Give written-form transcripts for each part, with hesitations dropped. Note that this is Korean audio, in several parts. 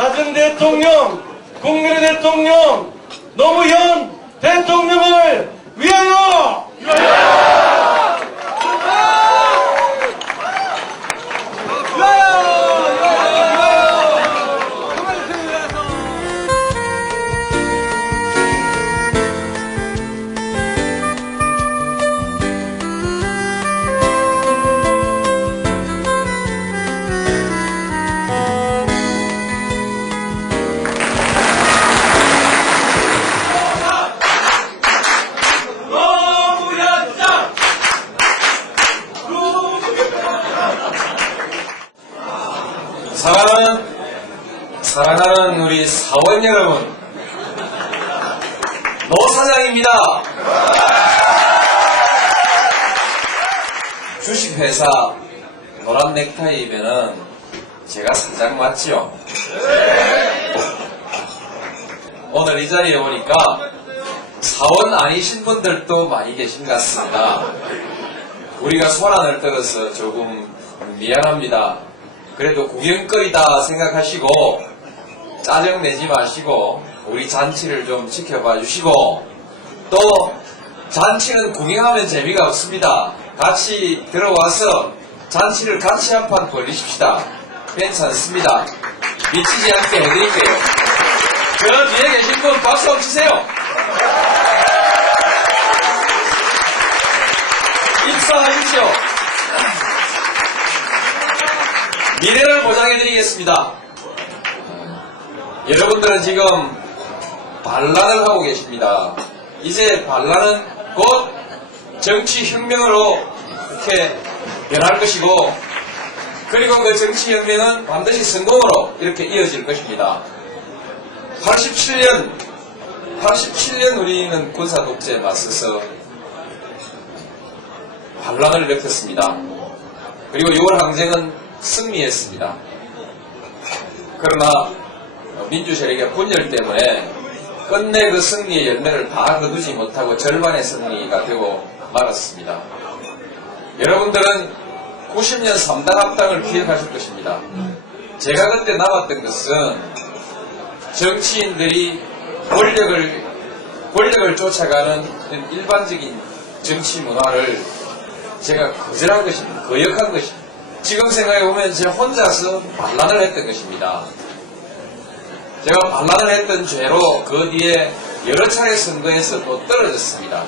낮은 대통령, 국민의 대통령, 노무현 대통령을 위하여! 사랑하는 우리 사원 여러분, 노 사장입니다. 주식회사 노란 넥타이면은 제가 사장 맞죠? 오늘 이 자리에 오니까 사원 아니신 분들도 많이 계신 것 같습니다. 우리가 소란을 떨어서 조금 미안합니다. 그래도 구경거리다 생각하시고 짜증내지 마시고 우리 잔치를 좀 지켜봐 주시고, 또 잔치는 구경하면 재미가 없습니다. 같이 들어와서 잔치를 같이 한판 벌리십시다. 괜찮습니다. 미치지 않게 해드릴게요. 저 뒤에 계신 분 박수 한번 치세요. 입사하십시오. 미래를 보장해드리겠습니다. 여러분들은 지금 반란을 하고 계십니다. 이제 반란은 곧 정치혁명으로 이렇게 변할 것이고, 그리고 그 정치혁명은 반드시 성공으로 이렇게 이어질 것입니다. 87년 우리는 군사독재에 맞서서 반란을 일으켰습니다. 그리고 6월 항쟁은 승리했습니다. 그러나 민주세력의 분열 때문에 끝내 그 승리의 열매를 다 거두지 못하고 절반의 승리가 되고 말았습니다. 여러분들은 90년 3당 합당을 기억하실 것입니다. 제가 그때 남았던 것은 정치인들이 권력을 쫓아가는 일반적인 정치 문화를 제가 거절한 것입니다. 거역한 것입니다. 지금 생각해보면 제가 혼자서 반란을 했던 것입니다. 제가 반란을 했던 죄로 그 뒤에 여러 차례 선거에서 또 떨어졌습니다.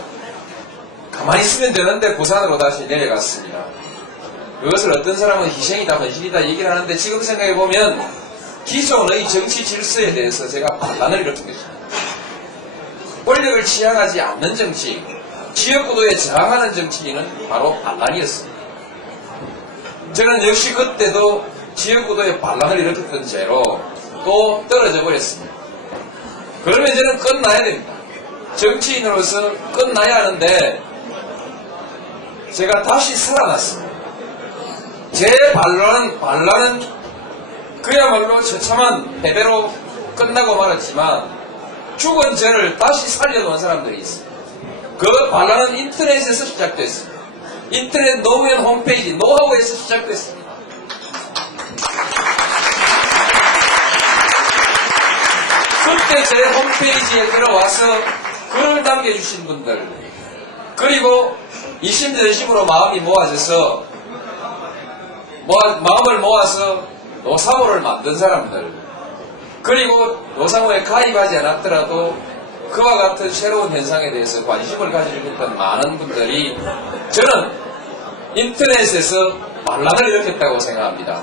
가만히 있으면 되는데 부산으로 다시 내려갔습니다. 그것을 어떤 사람은 희생이다 헌신이다 얘기를 하는데, 지금 생각해보면 기존의 정치 질서에 대해서 제가 반란을 일으킨 것입니다. 권력을 취향하지 않는 정치, 지역구도에 저항하는 정치인은 바로 반란이었습니다. 저는 역시 그때도 지역구도에 반란을 일으켰던 죄로 또 떨어져 버렸습니다. 그러면 저는 끝나야 됩니다. 정치인으로서 끝나야 하는데 제가 다시 살아났습니다. 제 반란은 그야말로 처참한 패배로 끝나고 말았지만 죽은 저를 다시 살려놓은 사람들이 있습니다. 그 반란은 인터넷에서 시작됐습니다. 인터넷 노무현 홈페이지 노하우에서 시작됐습니다. 그때 제 홈페이지에 들어와서 글을 남겨주신 분들, 그리고 이심전심으로 마음이 모아져서 마음을 모아서 노사모를 만든 사람들, 그리고 노사모에 가입하지 않았더라도 그와 같은 새로운 현상에 대해서 관심을 가지고 있던 많은 분들이 저는 인터넷에서 반란을 일으켰다고 생각합니다.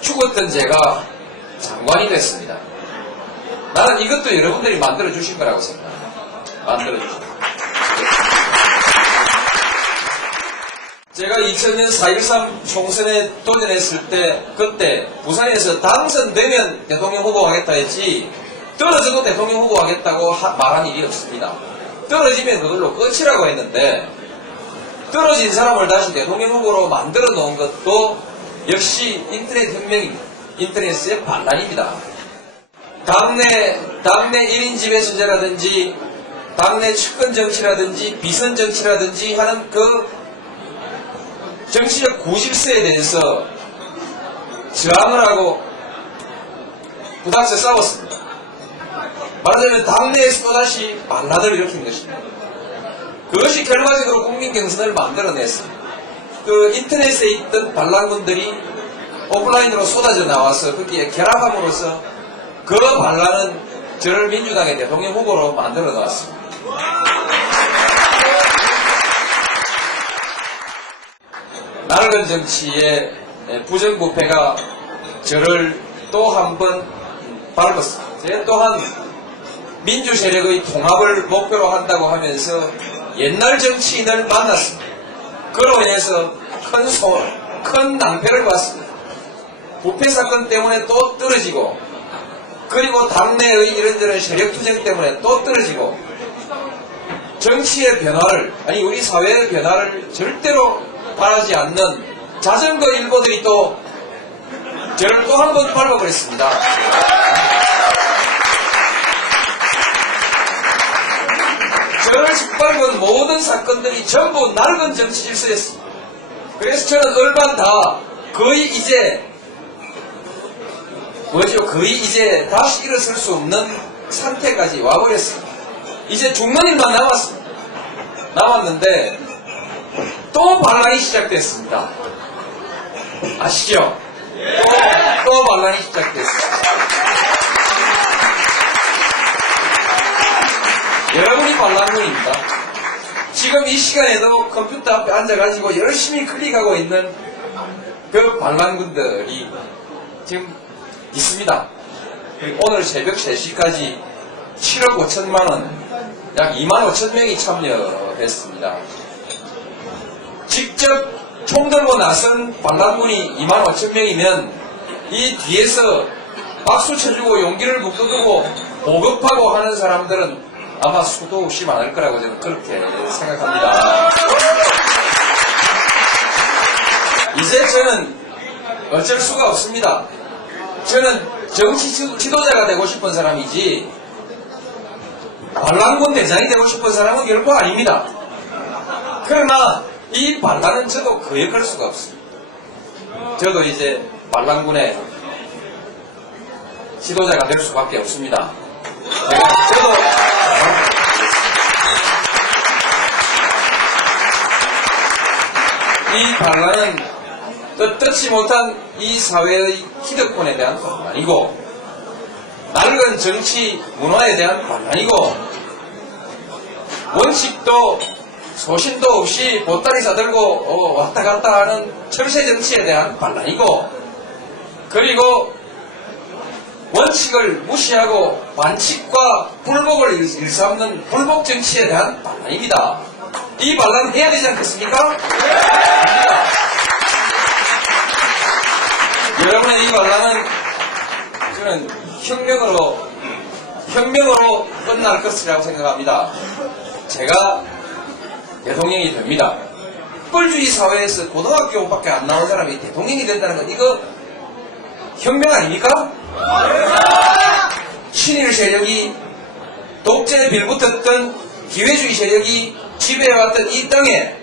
죽었던 제가 장관이 됐습니다. 나는 이것도 여러분들이 만들어주신 거라고 생각합니다. 만들어주신 거. 제가 2000년 4.13 총선에 도전했을 때, 그때 부산에서 당선되면 대통령 후보 하겠다 했지, 떨어져도 대통령 후보 하겠다고 말한 일이 없습니다. 떨어지면 그걸로 끝이라고 했는데, 떨어진 사람을 다시 대통령 후보로 만들어 놓은 것도 역시 인터넷 혁명입니다. 인터넷의 반란입니다. 당내 1인 지배체제라든지 당내 측근 정치라든지 비선 정치라든지 하는 그 정치적 구질서에 대해서 저항을 하고 부닥쳐 싸웠습니다. 말하자면 당내에서 또다시 반란을 일으킨 것입니다. 그것이 결과적으로 국민 경선을 만들어냈습니다. 그 인터넷에 있던 반란군들이 오프라인으로 쏟아져 나와서 거기에 결합함으로써 그 반란은 저를 민주당의 대통령 후보로 만들어 놨습니다. 낡은 정치의 부정부패가 저를 또 한 번 밟았습니다. 제 또한 민주 세력의 통합을 목표로 한다고 하면서 옛날 정치인을 만났습니다. 그로 인해서 큰 낭패를 봤습니다. 부패 사건 때문에 또 떨어지고, 그리고 당내의 이런저런 세력투쟁 때문에 또 떨어지고, 정치의 변화를, 아니 우리 사회의 변화를 절대로 바라지 않는 자전거 일보들이 또 저를 또 한 번 밟아버렸습니다. 저를 짓밟은 모든 사건들이 전부 낡은 정치 질서였습니다. 그래서 저는 얼반 다 거의 이제 거의 이제 다시 일어설 수 없는 상태까지 와버렸습니다. 이제 죽는 일만 남았는데 또 반란이 시작됐습니다. 아시죠? 또 반란이 시작됐습니다. 여러분이 반란군입니다. 지금 이 시간에도 컴퓨터 앞에 앉아가지고 열심히 클릭하고 있는 그 반란군들이 지금 있습니다. 오늘 새벽 3시까지 7억 5천만 원, 약 2만 5천 명이 참여했습니다. 직접 총 들고 나선 반란군이 2만 5천 명이면 이 뒤에서 박수 쳐주고 용기를 북돋우고 보급하고 하는 사람들은 아마 수도 없이 많을 거라고 저는 그렇게 생각합니다. 이제 저는 어쩔 수가 없습니다. 저는 정치 지도자가 되고 싶은 사람이지 반란군 대장이 되고 싶은 사람은 결코 아닙니다. 그러나 이 반란은 저도 거역할 수가 없습니다. 저도 이제 반란군의 지도자가 될 수밖에 없습니다. 저도 이 반란은 떳떳지 못한 이 사회의 기득권에 대한 반란이고, 낡은 정치 문화에 대한 반란이고, 원칙도 소신도 없이 보따리 싸들고 왔다 갔다 하는 철새 정치에 대한 반란이고, 그리고 원칙을 무시하고 반칙과 불복을 일삼는 불복 정치에 대한 반란입니다. 이 반란 해야 되지 않겠습니까? 여러분의 이 반란은 저는 혁명으로 끝날 것이라고 생각합니다. 제가 대통령이 됩니다. 뻘주의 사회에서 고등학교밖에 안 나온 사람이 대통령이 된다는 건 이거 혁명 아닙니까? 친일 세력이 독재에 빌붙었던 기회주의 세력이 지배해왔던 이 땅에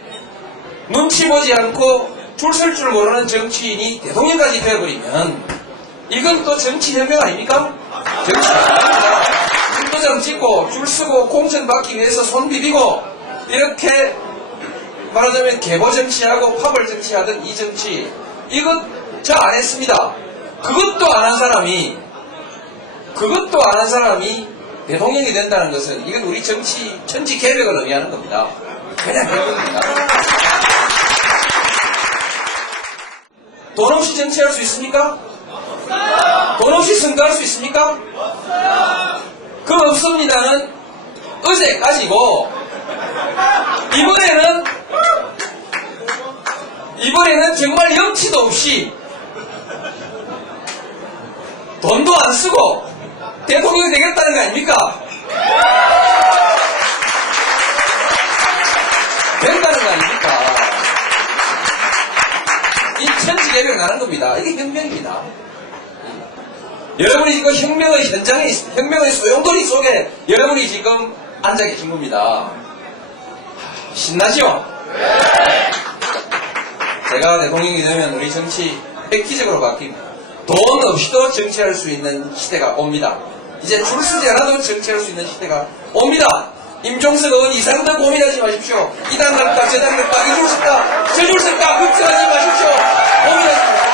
눈치 보지 않고 줄 설 줄 모르는 정치인이 대통령까지 되어버리면 이건 또 정치혁명 아닙니까? 정치혁명입니다. 도장 찍고 줄 서고 공천 받기 위해서 손 비비고 이렇게 말하자면 개보 정치하고 파벌 정치하던 이 정치, 이것 저 안 했습니다. 그것도 안 한 사람이 대통령이 된다는 것은 이건 우리 정치 개벽을 의미하는 겁니다. 그냥 그런 겁니다. 돈 없이 정치할 수 있습니까? 돈 없이 선거할 수 있습니까? 그 없습니다는 어제까지고, 이번에는 정말 염치도 없이 돈도 안 쓰고 대통령이 되겠다는 거 아닙니까? 된다는 거 아닙니까? 이 천지개벽 나는 겁니다. 이게 혁명입니다. 여러분이 지금 혁명의 현장에 있습니다. 혁명의 소용돌이 속에 여러분이 지금 앉아 계신 겁니다. 신나죠? 제가 대통령이 되면 우리 정치 획기적으로 바뀝니다. 돈 없이도 정치할 수 있는 시대가 옵니다. 이제 줄 서지 않아도 정치할 수 있는 시대가 옵니다. 임종석 의원 이상도 고민하지 마십시오. 이당 갈까 저당 갈까 이 줄 설까 저 줄 설까 걱정하지 마십시오. 고민하지 마십시오.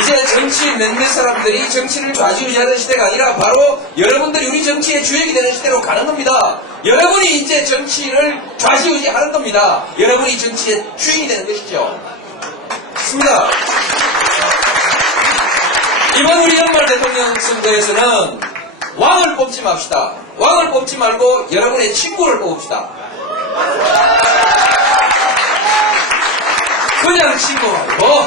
이제 정치 몇몇 사람들이 정치를 좌지우지하는 시대가 아니라 바로 여러분들이 우리 정치의 주역이 되는 시대로 가는 겁니다. 여러분이 이제 정치를 좌지우지하는 겁니다. 여러분이 정치의 주인이 되는 것이죠. 좋습니다. 이번 우리 연말 대통령 선거에서는 왕을 뽑지 맙시다. 왕을 뽑지 말고 여러분의 친구를 뽑읍시다. 그냥 친구 말고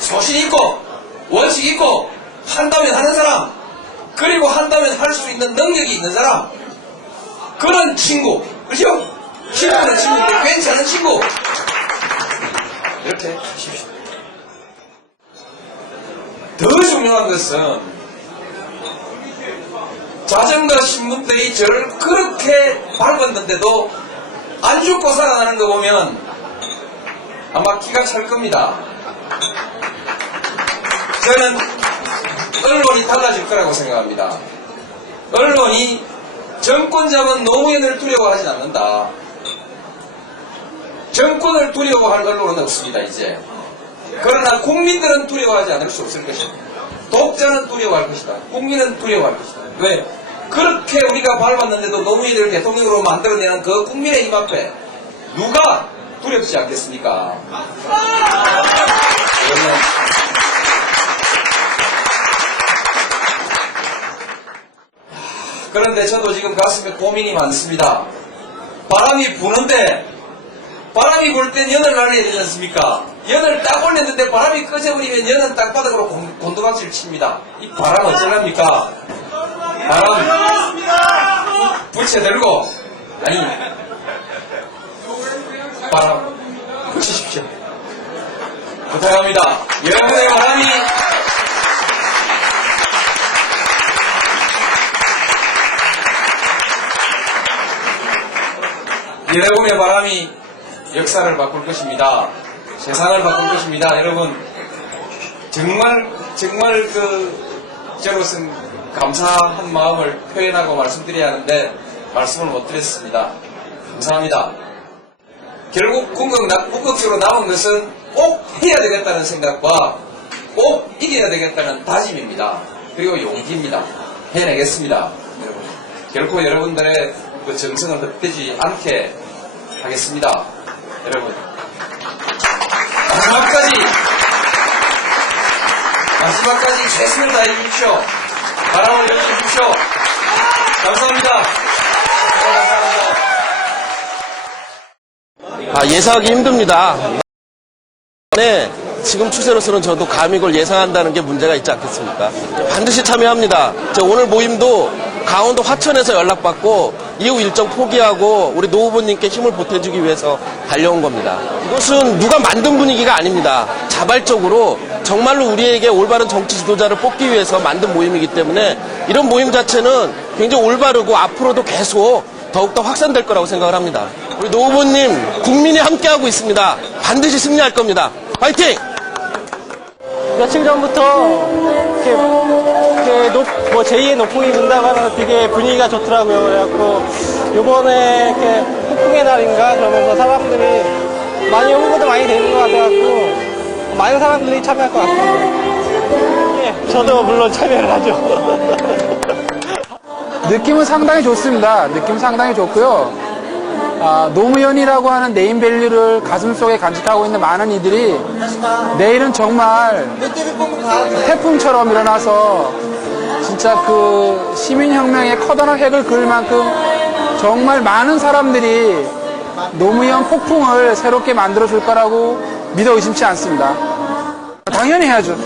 소신 있고 원칙 있고 한다면 하는 사람, 그리고 한다면 할 수 있는 능력이 있는 사람, 그런 친구, 그렇죠? 친구는 친구인데 괜찮은 친구, 이렇게 하십시오. 더 중요한 것은 자전거 신문들이 저를 그렇게 밟았는데도 안 죽고 살아나는 거 보면 아마 기가 찰 겁니다. 저는 언론이 달라질 거라고 생각합니다. 언론이 정권 잡은 노무현을 두려워하진 않는다. 정권을 두려워할 언론은 없습니다, 이제. 그러나 국민들은 두려워하지 않을 수 없을 것입니다. 독자는 두려워할 것이다. 국민은 두려워할 것이다. 왜? 그렇게 우리가 밟았는데도 노무현을 대통령으로 만들어내는 그 국민의 힘 앞에 누가 두렵지 않겠습니까? 그런데 저도 지금 가슴에 고민이 많습니다. 바람이 부는데 바람이 불 땐 연을 날려야 되지 않습니까? 연을 딱 올렸는데 바람이 꺼져버리면 연은 땅바닥으로 곤두박질 칩니다. 이 바람 어쩌랍니까? 바람 붙여들고 아니 바람 붙이십시오. 부탁합니다. 여러분의 바람이 여러분의 바람이 역사를 바꿀 것입니다. 세상을 바꿀 것입니다. 여러분 정말 저로서는 감사한 마음을 표현하고 말씀드려야 하는데 말씀을 못 드렸습니다. 감사합니다. 결국 궁극적으로 남은 것은 꼭 해야 되겠다는 생각과 꼭 이겨야 되겠다는 다짐입니다. 그리고 용기입니다. 해내겠습니다. 여러분. 결코 여러분들의 그 정성을 헛되지 않게 하겠습니다. 여러분 마지막까지 최선을 다해 주십시오. 바람을 여주십시오. 감사합니다. 예상하기 힘듭니다. 네, 지금 추세로서는 저도 감히 이걸 예상한다는 게 문제가 있지 않겠습니까? 반드시 참여합니다. 오늘 모임도 강원도 화천에서 연락받고 이후 일정 포기하고 우리 노 후보님께 힘을 보태주기 위해서 달려온 겁니다. 이것은 누가 만든 분위기가 아닙니다. 자발적으로 정말로 우리에게 올바른 정치 지도자를 뽑기 위해서 만든 모임이기 때문에 이런 모임 자체는 굉장히 올바르고 앞으로도 계속 더욱더 확산될 거라고 생각을 합니다. 우리 노 후보님 국민이 함께하고 있습니다. 반드시 승리할 겁니다. 화이팅! 며칠 전부터 뭐 제2의 노풍이 분다고 하면서 되게 분위기가 좋더라고요. 그래갖고 요번에 이렇게 폭풍의 날인가 그러면서 사람들이 많이 홍보도 많이 되는 것 같아갖고 많은 사람들이 참여할 것 같습니다. 예, 저도 물론 참여를 하죠. 느낌은 상당히 좋습니다. 느낌 상당히 좋고요. 노무현이라고 하는 네임밸류를 가슴속에 간직하고 있는 많은 이들이 내일은 정말 태풍처럼 일어나서 진짜 그 시민혁명의 커다란 획을 그을 만큼 정말 많은 사람들이 노무현 폭풍을 새롭게 만들어줄 거라고 믿어 의심치 않습니다. 당연히 해야죠.